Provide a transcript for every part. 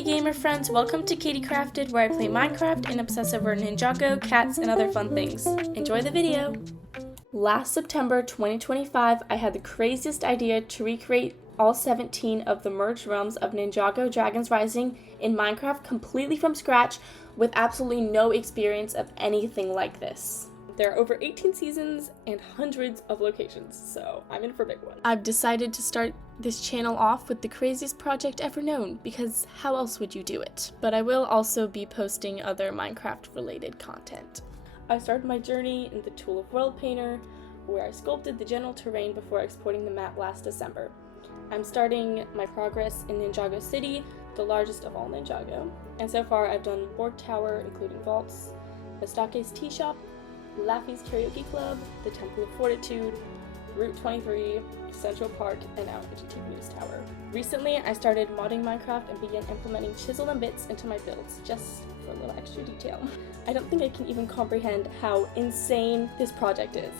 Hey gamer friends, welcome to Katie Crafted, where I play Minecraft and obsess over Ninjago, cats, and other fun things. Enjoy the video! Last September 2025, I had the craziest idea to recreate all 17 of the merged realms of Ninjago Dragons Rising in Minecraft completely from scratch with absolutely no experience of anything like this. There are over 18 seasons and hundreds of locations, so I'm in for a big one. I've decided to start this channel off with the craziest project ever known, because how else would you do it? But I will also be posting other Minecraft related content. I started my journey in the tool of World Painter, where I sculpted the general terrain before exporting the map last December. I'm starting my progress in Ninjago City, the largest of all Ninjago, and so far I've done Borg Tower, including vaults, Estaque's Tea Shop, Laffy's Karaoke Club, the Temple of Fortitude, Route 23, Central Park, and out into TPU's Tower. Recently, I started modding Minecraft and began implementing chisel and bits into my builds, just for a little extra detail. I don't think I can even comprehend how insane this project is.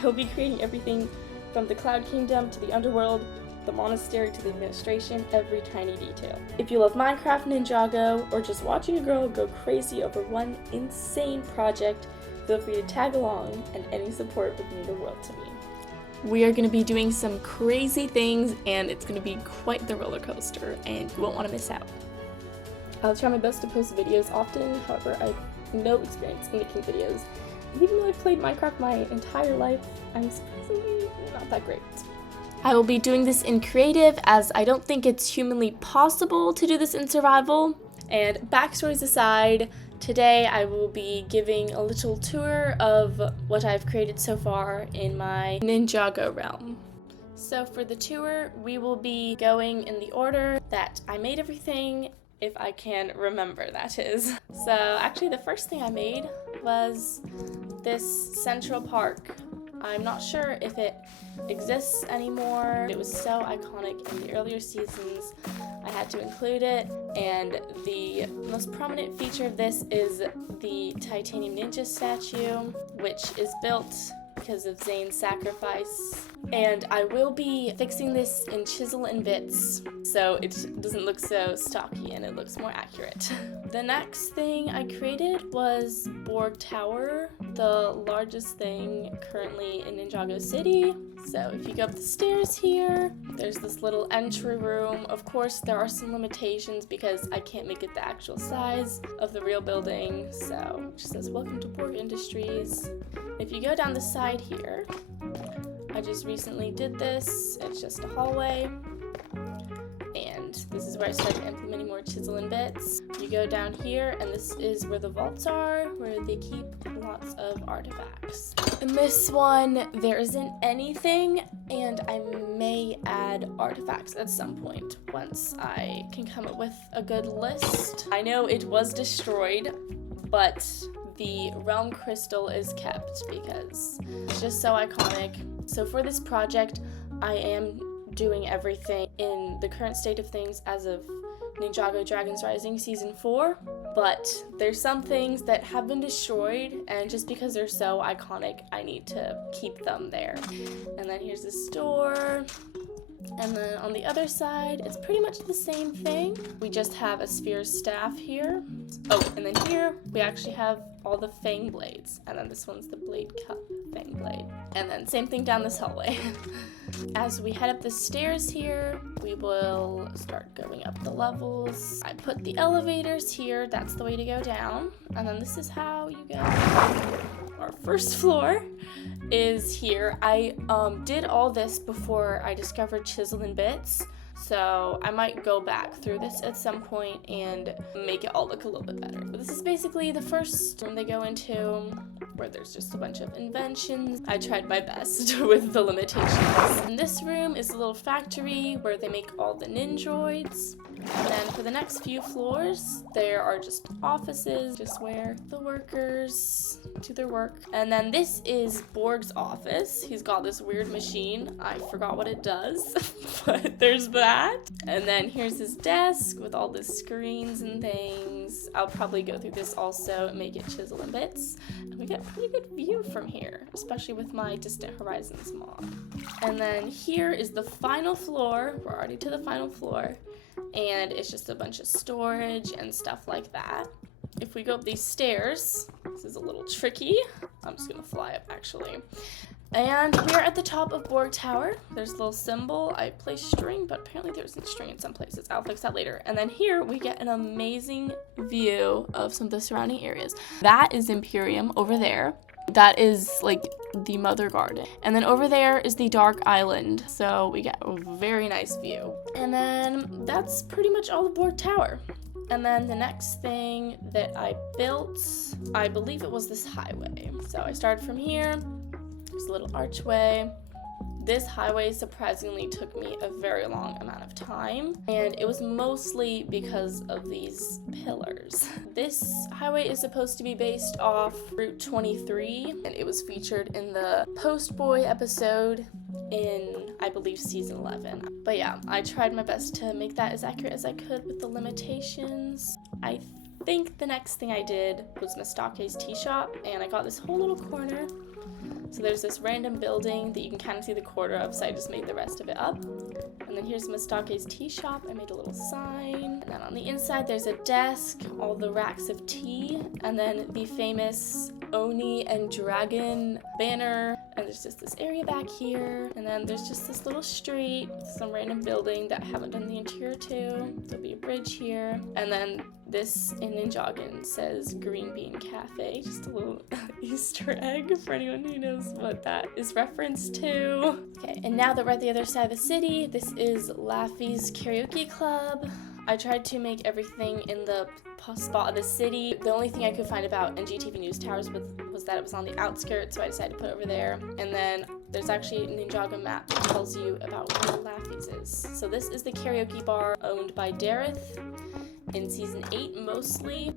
I will be creating everything from the Cloud Kingdom to the Underworld, the monastery to the administration, every tiny detail. If you love Minecraft, Ninjago, or just watching a girl go crazy over one insane project, feel free to tag along, and any support would mean the world to me. We are going to be doing some crazy things, and it's going to be quite the roller coaster, and you won't want to miss out. I'll try my best to post videos often, however, I have no experience in making videos. And even though I've played Minecraft my entire life, I'm surprisingly not that great. I will be doing this in creative, as I don't think it's humanly possible to do this in survival. And backstories aside, today I will be giving a little tour of what I've created so far in my Ninjago realm. So for the tour, we will be going in the order that I made everything, if I can remember, that is. So actually the first thing I made was this Central Park. I'm not sure if it exists anymore. It was so iconic in the earlier seasons, I had to include it, and the most prominent feature of this is the titanium ninja statue, which is built because of Zane's sacrifice. And I will be fixing this in chisel and bits, so it doesn't look so stocky and it looks more accurate. The next thing I created was Borg Tower, the largest thing currently in Ninjago City. So if you go up the stairs here, there's this little entry room. Of course, there are some limitations because I can't make it the actual size of the real building. So it just says, "Welcome to Borg Industries." If you go down the side here, I just recently did this. It's just a hallway. And this is where I started implementing more chisel and bits. You go down here, and this is where the vaults are, where they keep lots of artifacts. In this one, there isn't anything, and I may add artifacts at some point once I can come up with a good list. I know it was destroyed, but the realm crystal is kept because it's just so iconic. So for this project, I am doing everything in the current state of things as of Ninjago Dragons Rising Season 4, but there's some things that have been destroyed, and just because they're so iconic, I need to keep them there. And then here's the store. And then on the other side, it's pretty much the same thing. We just have a sphere staff here. Oh, and then here, we actually have all the fang blades. And then this one's the blade cup fang blade. And then same thing down this hallway. As we head up the stairs here, we will start going up the levels. I put the elevators here. That's the way to go down. And then this is how you go. Our first floor is here. I did all this before I discovered chisel and bits, so I might go back through this at some point and make it all look a little bit better. But this is basically the first room they go into, where there's just a bunch of inventions. I tried my best with the limitations. And this room is a little factory where they make all the ninjoids. And then for the next few floors, there are just offices, just where the workers do their work. And then this is Borg's office. He's got this weird machine. I forgot what it does, but there's that. And then here's his desk with all the screens and things. I'll probably go through this also and make it chisel and bits. And we get a pretty good view from here, especially with my Distant Horizons mod. And then here is the final floor. We're already to the final floor. and it's just a bunch of storage and stuff like that. If we go up these stairs, this is a little tricky. I'm just gonna fly up actually. And we're at the top of Borg Tower. There's a little symbol. I placed string, but apparently there isn't string in some places. I'll fix that later. And then here we get an amazing view of some of the surrounding areas. That is Imperium over there. That is like the Mother Garden. And then over there is the Dark Island. So we get a very nice view. And then that's pretty much all of Borg Tower. And then the next thing that I built, I believe it was this highway. So I started from here. There's a little archway. This highway surprisingly took me a very long amount of time, and it was mostly because of these pillars. This highway is supposed to be based off Route 23, and it was featured in the Post Boy episode in, I believe, season 11. But yeah, I tried my best to make that as accurate as I could with the limitations. I think the next thing I did was Mistake's tea shop, and I got this whole little corner. So there's this random building that you can kind of see the corner of, so I just made the rest of it up. And then here's Mistake's tea shop. I made a little sign. And then on the inside there's a desk, all the racks of tea, and then the famous Oni and Dragon banner. And there's just this area back here. And then there's just this little street with some random building that I haven't done the interior to. There'll be a bridge here. And then this in Ninjago says Green Bean Cafe. Just a little Easter egg for anyone who knows what that is referenced to. Okay, and now that we're at the other side of the city, this is Laffy's Karaoke Club. I tried to make everything in the spot of the city. The only thing I could find about NGTV News Towers was that it was on the outskirts, so I decided to put it over there. And then there's actually a Ninjago map that tells you about where Laffy's is. So this is the karaoke bar owned by Dareth in season 8 mostly.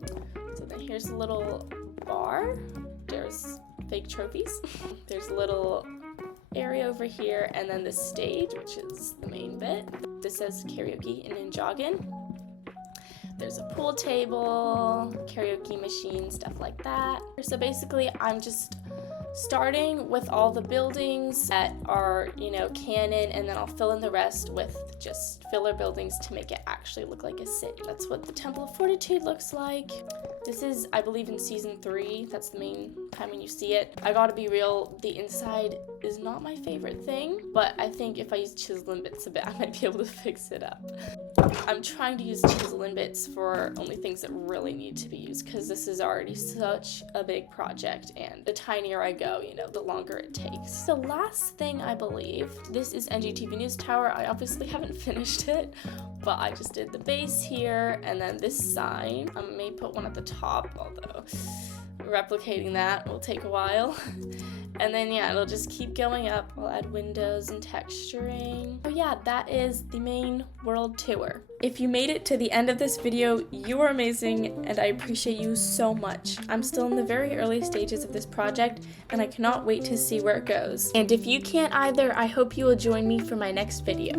So then here's a little bar. There's fake trophies. There's a little area over here, and then the stage, which is the main bit. This says karaoke in Ninjago. There's a pool table, karaoke machine, stuff like that. So basically, I'm just starting with all the buildings that are, canon, and then I'll fill in the rest with just filler buildings to make it actually look like a city. That's what the Temple of Fortitude looks like. This is, I believe, in season 3. That's the main time when you see it. I gotta be real, the inside is not my favorite thing, but I think if I use chisel and bits a bit, I might be able to fix it up. I'm trying to use chisel and bits for only things that really need to be used, because this is already such a big project, and the tinier I go, the longer it takes. The last thing, I believe, this is NGTV News Tower. I obviously haven't finished it, but I just did the base here, and then this sign. I may put one at the top, although replicating that will take a while. And then yeah, it'll just keep going up. I'll add windows and texturing. So yeah, that is the main world tour. If you made it to the end of this video, you are amazing, and I appreciate you so much. I'm still in the very early stages of this project, and I cannot wait to see where it goes. And if you can't either, I hope you will join me for my next video.